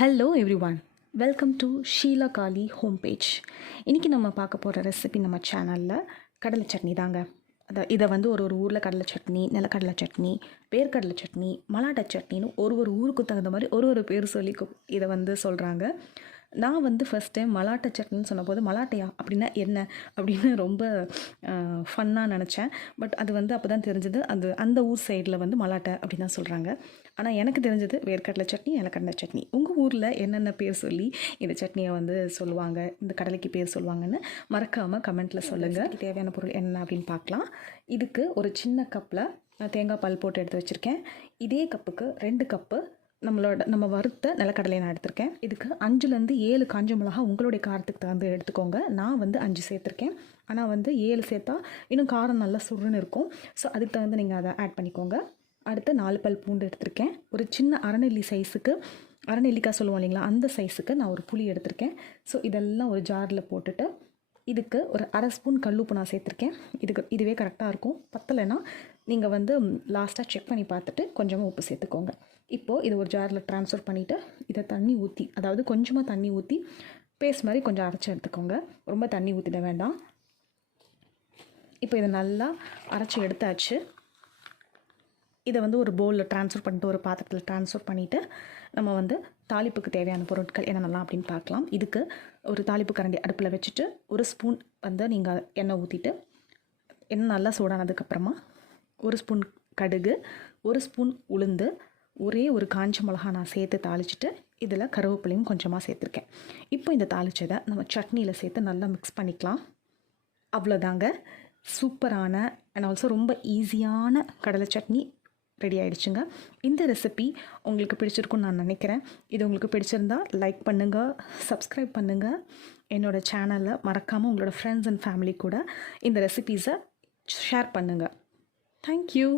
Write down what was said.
Hello every one welcome to Sheela Kali home page இன்றைக்கி நம்ம பார்க்க போகிற ரெசிபி நம்ம சேனலில் கடலை சட்னி தாங்க. அதை இதை வந்து ஒரு ஒரு ஊரில் கடலை சட்னி நிலக்கடலை சட்னி வேர்க்கடலை சட்னி மலாட்டை சட்னின்னு ஒரு ஒரு ஊருக்கு தகுந்த மாதிரி ஒரு ஒரு பேர் சொல்லி இதை வந்து சொல்கிறாங்க நான் வந்து ஃபஸ்ட் டைம் மலாட்டை சட்னின்னு சொன்னபோது மலாட்டையா அப்படின்னா என்ன? அப்படின்னு ரொம்ப ஃபன்னாக நினச்சேன். பட் அது வந்து அப்போ தான் தெரிஞ்சது. அது அந்த ஊர் சைடில் வந்து மலாட்டை அப்படின்னு தான் சொல்கிறாங்க ஆனால் எனக்கு தெரிஞ்சது வேர்க்கடலை சட்னி இலக்கடலை சட்னி. உங்கள் ஊரில் என்னென்ன பேர் சொல்லி இந்த சட்னியை வந்து சொல்லுவாங்க? இந்த கடலைக்கு பேர் சொல்லுவாங்கன்னு மறக்காமல் கமெண்ட்டில் சொல்லுங்கள் தேவையான பொருள் என்ன அப்படின்னு பார்க்கலாம். இதுக்கு ஒரு சின்ன கப்பில் நான் தேங்காய் பால் போட்டு எடுத்து வச்சுருக்கேன். இதே கப்புக்கு ரெண்டு கப்பு நம்மளோட நம்ம வறுத்த நிலக்கடலை நான் எடுத்திருக்கேன். இதுக்கு அஞ்சுலேருந்து ஏழு காஞ்ச மிளகா உங்களுடைய காரத்துக்கு தகுந்து எடுத்துக்கோங்க. நான் வந்து அஞ்சு சேர்த்துருக்கேன். ஆனால் வந்து ஏழு சேர்த்தா இன்னும் காரம் நல்லா சுருன்னு இருக்கும். ஸோ அதுக்கு தகுந்து நீங்கள் அதை ஆட் பண்ணிக்கோங்க. அடுத்து நாலு பல் பூண்டு எடுத்திருக்கேன். ஒரு சின்ன அரைநெல்லி சைஸுக்கு அரைநெல்லிக்காய் சொல்லுவோம் இல்லைங்களா அந்த சைஸுக்கு நான் ஒரு புளி எடுத்திருக்கேன். ஸோ இதெல்லாம் ஒரு ஜாரில் போட்டுட்டு இதுக்கு ஒரு அரை ஸ்பூன் கல்லுப்பு நான் சேர்த்துருக்கேன். இதுக்கு இதுவே கரெக்டாக இருக்கும். பத்தலைன்னா நீங்கள் வந்து லாஸ்ட்டாக செக் பண்ணி பார்த்துட்டு கொஞ்சமாக உப்பு சேர்த்துக்கோங்க. இப்போது இது ஒரு ஜாரில் ட்ரான்ஸ்ஃபர் பண்ணிவிட்டு இதை தண்ணி ஊற்றி அதாவது கொஞ்சமாக தண்ணி ஊற்றி பேஸ்ட் மாதிரி கொஞ்சம் அரைச்சி எடுத்துக்கோங்க. ரொம்ப தண்ணி ஊற்றிட வேண்டாம். இப்போ இதை நல்லா அரைச்சி எடுத்தாச்சு. இதை வந்து ஒரு பவுலில் ட்ரான்ஸ்ஃபர் பண்ணிட்டு ஒரு பாத்திரத்தில் ட்ரான்ஸ்ஃபர் பண்ணிவிட்டு நம்ம வந்து தாளிப்புக்கு தேவையான பொருட்கள் என்னென்னலாம் அப்படின்னு பார்க்கலாம். இதுக்கு ஒரு தாளிப்பு கரண்டி அடுப்பில் வச்சுட்டு ஒரு ஸ்பூன் வந்து நீங்கள் எண்ணெய் ஊற்றிட்டு எண்ணெய் நல்லா சூடானதுக்கப்புறமா ஒரு ஸ்பூன் கடுகு ஒரு ஸ்பூன் உளுந்து ஒரே ஒரு காஞ்ச மிளகா நான் சேர்த்து தாளிச்சிட்டு இதில் கருவேப்பிலையும் கொஞ்சமாக சேர்த்துருக்கேன். இப்போ இந்த தாளிச்சதை நம்ம சட்னியில் சேர்த்து நல்லா மிக்ஸ் பண்ணிக்கலாம். அவ்வளோதாங்க சூப்பரான அண்ட் ஆல்சோ ரொம்ப ஈஸியான கடலை சட்னி ரெடி ஆகிடுச்சுங்க இந்த ரெசிபி உங்களுக்கு பிடிச்சிருக்குன்னு நான் நினைக்கிறேன். இது உங்களுக்கு பிடிச்சிருந்தா லைக் பண்ணுங்கள் சப்ஸ்கிரைப் பண்ணுங்கள் என்னோடய சேனலை மறக்காமல் உங்களோட ஃப்ரெண்ட்ஸ் அண்ட் ஃபேமிலி கூட இந்த ரெசிபீஸை ஷேர் பண்ணுங்கள் தேங்க்யூ